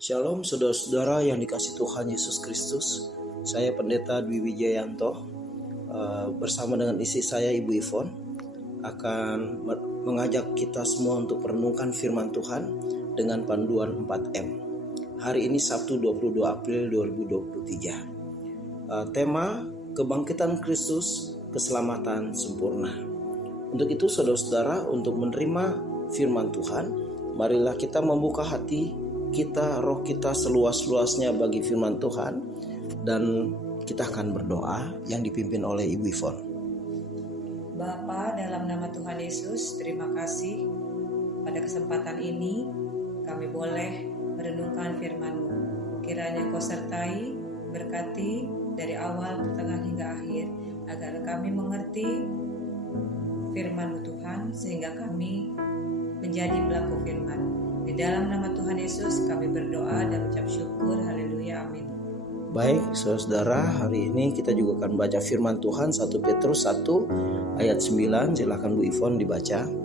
Shalom saudara-saudara yang dikasihi Tuhan Yesus Kristus. Saya Pendeta Dwi Wijayanto bersama dengan istri saya Ibu Ivon akan mengajak kita semua untuk merenungkan firman Tuhan dengan panduan 4M. Hari ini Sabtu 22 April 2023. Tema Kebangkitan Kristus, Keselamatan Sempurna. Untuk itu saudara-saudara, untuk menerima firman Tuhan, marilah kita membuka hati kita, roh kita seluas-luasnya bagi firman Tuhan, dan kita akan berdoa yang dipimpin oleh Ibu Ivon. Bapa, dalam nama Tuhan Yesus, terima kasih pada kesempatan ini kami boleh merenungkan firman-Mu. Kiranya Kau sertai, berkati dari awal, pertengahan hingga akhir, agar kami mengerti firman-Mu Tuhan, sehingga kami menjadi pelaku firman. Di dalam nama Tuhan Yesus kami berdoa dan ucap syukur. Haleluya, amin. Baik saudara, hari ini kita juga akan baca firman Tuhan 1 Petrus 1 ayat 9. Silakan Bu Ivon dibaca. 1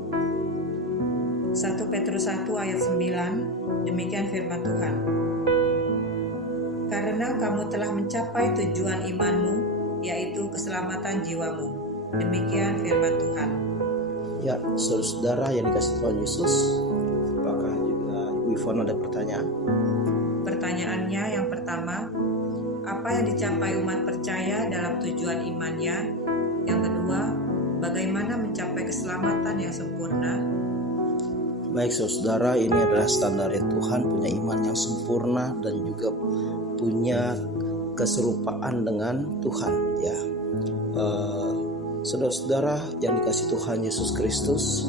Petrus 1 ayat 9, demikian firman Tuhan. Karena kamu telah mencapai tujuan imanmu, yaitu keselamatan jiwamu. Demikian firman Tuhan. Ya, saudara yang dikasihi Tuhan Yesus, apakah juga Ibu Ivon ada pertanyaan? Pertanyaannya yang pertama, apa yang dicapai umat percaya dalam tujuan imannya? Yang kedua, bagaimana mencapai keselamatan yang sempurna? Baik saudara, ini adalah standar Tuhan, punya iman yang sempurna dan juga punya keserupaan dengan Tuhan. Ya, saudara-saudara yang dikasihi Tuhan Yesus Kristus,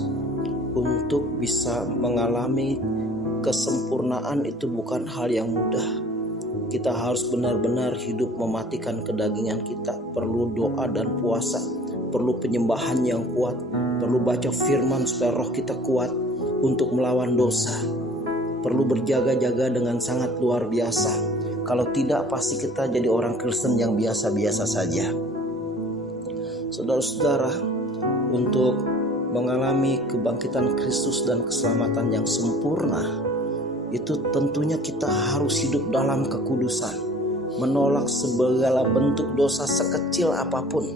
untuk bisa mengalami kesempurnaan itu bukan hal yang mudah. Kita harus benar-benar hidup mematikan kedagingan kita. Perlu doa dan puasa, perlu penyembahan yang kuat, perlu baca firman supaya roh kita kuat untuk melawan dosa. Perlu berjaga-jaga dengan sangat luar biasa. Kalau tidak, pasti kita jadi orang Kristen yang biasa-biasa saja. Saudara-saudara, untuk mengalami kebangkitan Kristus dan keselamatan yang sempurna, itu tentunya kita harus hidup dalam kekudusan, menolak segala bentuk dosa sekecil apapun,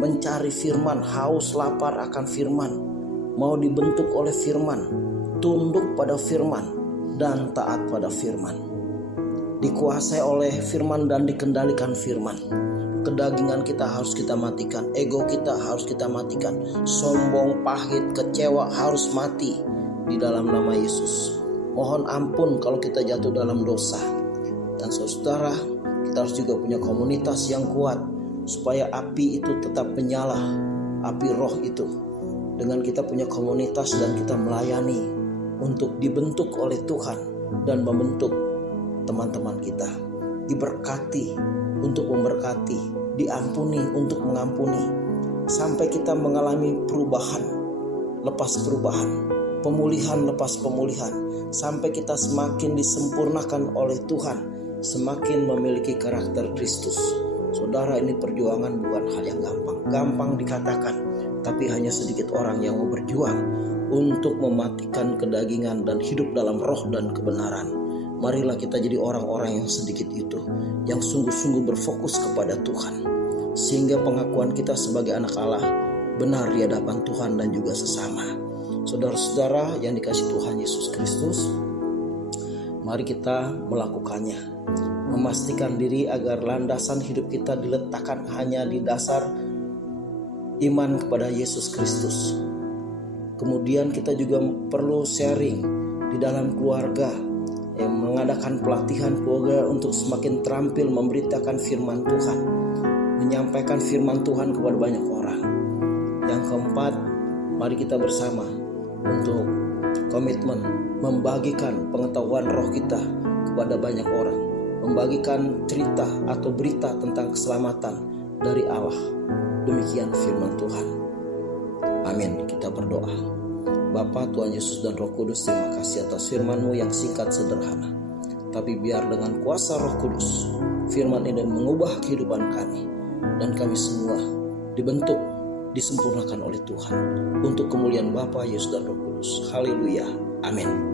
mencari firman, haus lapar akan firman, mau dibentuk oleh firman, tunduk pada firman, dan taat pada firman, dikuasai oleh firman dan dikendalikan firman. Kedagingan kita harus kita matikan, ego kita harus kita matikan, sombong, pahit, kecewa harus mati di dalam nama Yesus. Mohon ampun kalau kita jatuh dalam dosa. Dan saudara, kita harus juga punya komunitas yang kuat supaya api itu tetap menyala, api roh itu. Dengan kita punya komunitas dan kita melayani untuk dibentuk oleh Tuhan dan membentuk teman-teman kita, diberkati untuk memberkati, diampuni untuk mengampuni, sampai kita mengalami perubahan lepas perubahan, pemulihan lepas pemulihan, sampai kita semakin disempurnakan oleh Tuhan, semakin memiliki karakter Kristus. Saudara, ini perjuangan bukan hal yang gampang dikatakan, tapi hanya sedikit orang yang mau berjuang untuk mematikan kedagingan dan hidup dalam roh dan kebenaran. Marilah kita jadi orang-orang yang sedikit itu, yang sungguh-sungguh berfokus kepada Tuhan, sehingga pengakuan kita sebagai anak Allah benar di hadapan Tuhan dan juga sesama. Saudara-saudara yang dikasihi Tuhan Yesus Kristus, mari kita melakukannya, memastikan diri agar landasan hidup kita diletakkan hanya di dasar iman kepada Yesus Kristus. Kemudian kita juga perlu sharing di dalam keluarga, yang mengadakan pelatihan keluarga untuk semakin terampil memberitakan firman Tuhan, menyampaikan firman Tuhan kepada banyak orang. Yang keempat, mari kita bersama untuk komitmen membagikan pengetahuan roh kita kepada banyak orang, membagikan cerita atau berita tentang keselamatan dari Allah. Demikian firman Tuhan. Amin. Kita berdoa. Bapa, Tuhan Yesus dan Roh Kudus, terima kasih atas firman-Mu yang singkat sederhana, tapi biar dengan kuasa Roh Kudus, firman ini mengubah kehidupan kami, dan kami semua dibentuk, disempurnakan oleh Tuhan untuk kemuliaan Bapa, Yesus dan Roh Kudus. Haleluya. Amin.